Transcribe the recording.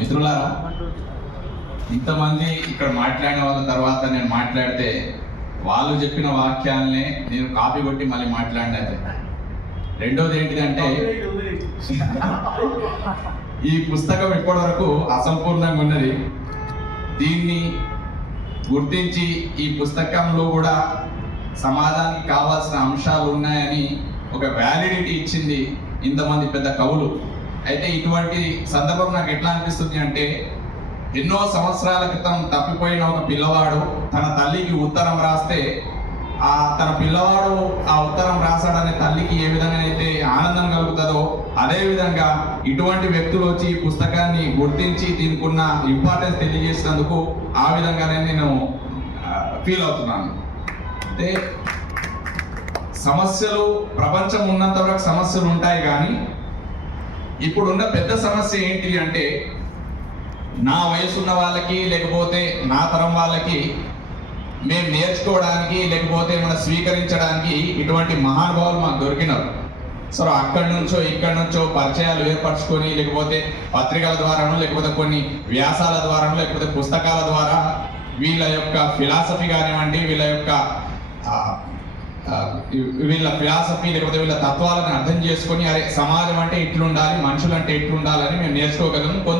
మిత్రులారా, ఇంతమంది ఇక్కడ మాట్లాడిన వాళ్ళ తర్వాత నేను మాట్లాడితే వాళ్ళు చెప్పిన వాక్యాలనే నేను కాపీ కొట్టి మళ్ళీ మాట్లాడినైతే. రెండోది ఏంటిదంటే, ఈ పుస్తకం ఇప్పటివరకు అసంపూర్ణంగా ఉన్నది. దీన్ని గుర్తించి ఈ పుస్తకంలో కూడా సమాజానికి కావాల్సిన అంశాలు ఉన్నాయని ఒక వ్యాలిడిటీ ఇచ్చింది ఇంతమంది పెద్ద కవులు. అయితే ఇటువంటి సందర్భం నాకు ఎట్లా అనిపిస్తుంది అంటే, ఎన్నో సంవత్సరాల క్రితం తప్పిపోయిన ఒక పిల్లవాడు తన తల్లికి ఉత్తరం రాస్తే తన పిల్లవాడు ఆ ఉత్తరం రాశాడనే తల్లికి ఏ విధంగా అయితే ఆనందం కలుగుతుందో, అదే విధంగా ఇటువంటి వ్యక్తులు వచ్చి ఈ పుస్తకాన్ని గుర్తించి దీనికి ఉన్న ఇంపార్టెన్స్ తెలియజేసినందుకు ఆ విధంగానే నేను ఫీల్ అవుతున్నాను. అంటే సమస్యలు ప్రపంచం ఉన్నంత వరకు సమస్యలు ఉంటాయి, కానీ ఇప్పుడున్న పెద్ద సమస్య ఏంటి అంటే, నా వయసున్న వాళ్ళకి లేకపోతే నా తరం వాళ్ళకి మేము నేర్చుకోవడానికి లేకపోతే మనం స్వీకరించడానికి ఇటువంటి మహానుభావులు మాకు దొరికినారు. సో అక్కడి నుంచో ఇక్కడి నుంచో పరిచయాలు ఏర్పరచుకొని, లేకపోతే పత్రికల ద్వారానో లేకపోతే కొన్ని వ్యాసాల ద్వారానో లేకపోతే పుస్తకాల ద్వారా వీళ్ళ యొక్క ఫిలాసఫీ కానివ్వండి, వీళ్ళ ఫిలాసఫీ లేకపోతే వీళ్ళ తత్వాలను అర్థం చేసుకొని, అరే సమాజం అంటే ఇట్లుండాలి, మనుషులు అంటే ఇట్లుండాలని మేము నేర్చుకోగలం.